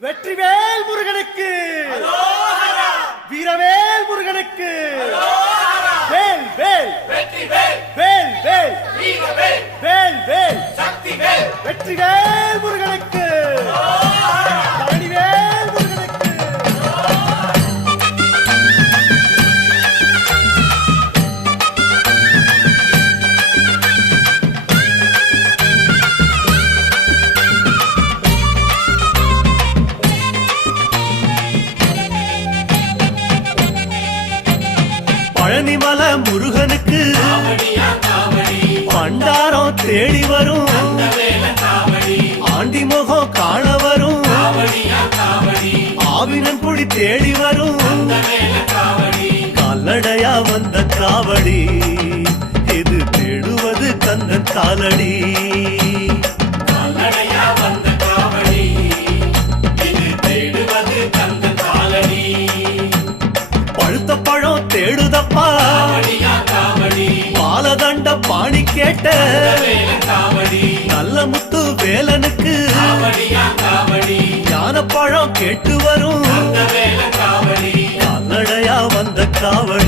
வெற்றிவேல் முருகனுக்கு, வீரவேல் முருகனுக்கு, வேல் வேல் வேல் வேல் வேல் வேல் வெற்றிவேல் முருகனுக்கு, பழனிவேல் முருகனுக்கு. பழனிமல முருகனுக்கு பண்டாரம் தேடி வரும், ஆண்டி முகம் காண வரும், ஆவினன் குடி தேடி வரும், கால்நடையா வந்த காவடி இது தேடுவது கந்தன் காலடி. பழுத்த பழம் தேடுதப்பா பாலதண்ட பாணி கேட்ட நல்ல முத்து வேலனுக்கு ஞான பழம் கேட்டு வரும், கால்நடையா வந்த காவடி.